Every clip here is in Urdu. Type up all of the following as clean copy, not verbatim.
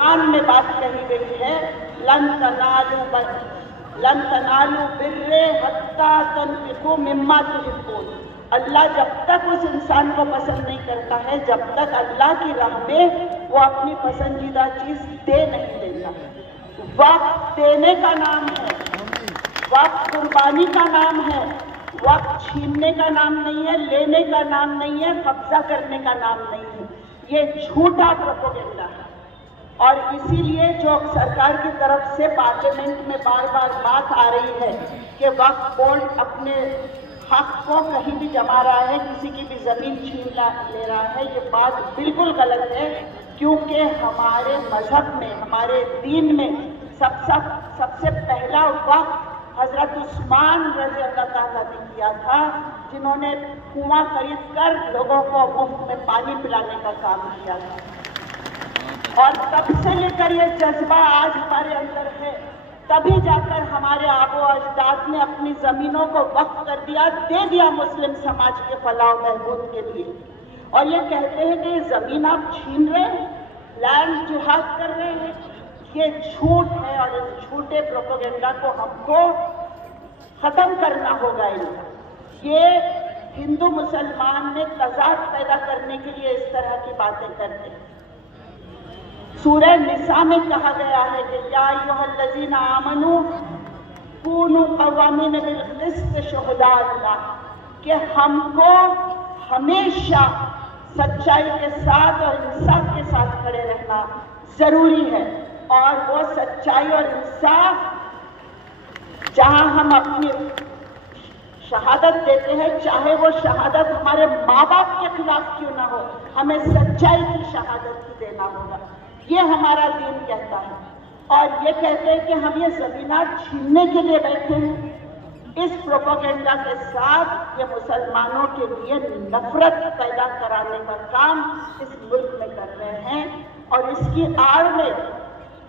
قرآن میں بات کہی گئی ہے، لن تنالوا بر حتی تنفقوا مما تحبون۔ اللہ جب تک اس انسان کو پسند نہیں کرتا ہے، جب تک اللہ کی راہ میں وہ اپنی پسندیدہ چیز دے نہیں دیتا۔ وقت دینے کا نام ہے، وقت قربانی کا نام ہے، وقت چھیننے کا نام نہیں ہے، لینے کا نام نہیں ہے، قبضہ کرنے کا نام نہیں ہے۔ یہ جھوٹا پروپیگنڈا ہے، اور اسی لیے جو سرکار کی طرف سے پارلیمنٹ میں بار بار بات آ رہی ہے کہ وقف بورڈ اپنے حق کو کہیں بھی جما رہا ہے، کسی کی بھی زمین چھین لے رہا ہے، یہ بات بالکل غلط ہے، کیونکہ ہمارے مذہب میں، ہمارے دین میں سب سے پہلا وقف حضرت عثمان رضی اللہ تعالیٰ نے کیا تھا، جنہوں نے کنواں خرید کر لوگوں کو مفت میں پانی پلانے کا کام کیا تھا۔ اور تب سے لے کر یہ جذبہ آج ہمارے اندر ہے، تبھی جا کر ہمارے آبا و اجداد نے اپنی زمینوں کو وقف کر دیا، دے دیا مسلم سماج کے فلاح و بہبود کے لیے۔ اور یہ کہتے ہیں کہ یہ زمین آپ چھین رہے ہیں، لینڈ جہاد کر رہے ہیں، یہ جھوٹ ہے، اور اس جھوٹے پروپیگنڈا کو ہم کو ختم کرنا ہوگا۔ یہ ہندو مسلمان میں تضاد پیدا کرنے کے لیے اس طرح کی باتیں کرتے ہیں۔ سورہ نساء میں کہا گیا ہے کہ یا ایھا الذین آمنوا کونوا قوامین بالقسط شہداء للہ، کہ ہم کو ہمیشہ سچائی کے ساتھ اور انصاف کے ساتھ کھڑے رہنا ضروری ہے، اور وہ سچائی اور انصاف جہاں ہم اپنی شہادت دیتے ہیں، چاہے وہ شہادت ہمارے ماں باپ کے خلاف کیوں نہ ہو، ہمیں سچائی کی شہادت ہی دینا ہوگا۔ یہ ہمارا دین کہتا ہے، اور یہ کہتے ہیں کہ ہم یہ زمینات چھیننے کے لیے بیٹھے ہیں۔ اس پروپیگنڈا کے ساتھ یہ مسلمانوں کے لیے نفرت پیدا کرانے کا کام اس ملک میں کر رہے ہیں، اور اس کی آڑ میں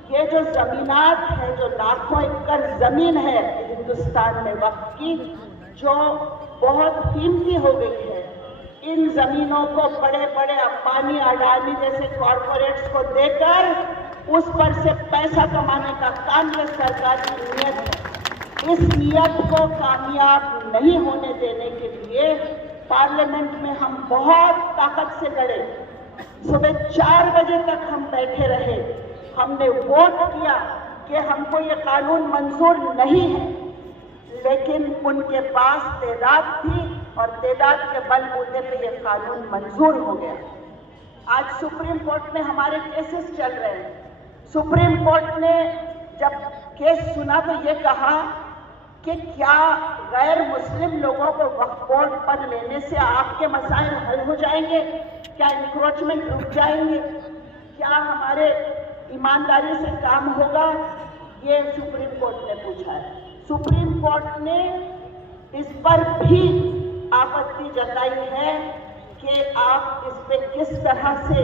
یہ جو زمینات ہے، جو لاکھوں ایکڑ زمین ہے ہندوستان میں وقف کی، جو بہت قیمتی ہو گئی ہے، ان زمینوں کو بڑے بڑے امبانی اڈانی جیسے کارپوریٹس کو دے کر اس پر سے پیسہ کمانے کا کام یہ سرکار کی نیت ہے۔ اس نیت کو کامیاب نہیں ہونے دینے کے لیے پارلیمنٹ میں ہم بہت طاقت سے لڑے، صبح 4 بجے تک ہم بیٹھے رہے، ہم نے ووٹ کیا کہ ہم کو یہ قانون منظور نہیں ہے، لیکن ان کے پاس تعداد تھی، اور تعداد کے بل بوتے پہ یہ قانون منظور ہو گیا۔ آج سپریم کورٹ میں ہمارے کیسز چل رہے ہیں۔ سپریم کورٹ نے جب کیس سنا تو یہ کہا کہ کیا غیر مسلم لوگوں کو وقف بورڈ پر لینے سے آپ کے مسائل حل ہو جائیں گے؟ کیا انکروچمنٹ رک جائیں گے؟ کیا ہمارے ایمانداری سے کام ہوگا؟ یہ سپریم کورٹ نے پوچھا ہے۔ سپریم کورٹ نے اس پر بھی آپتی جتائی ہے کہ آپ اس پہ کس طرح سے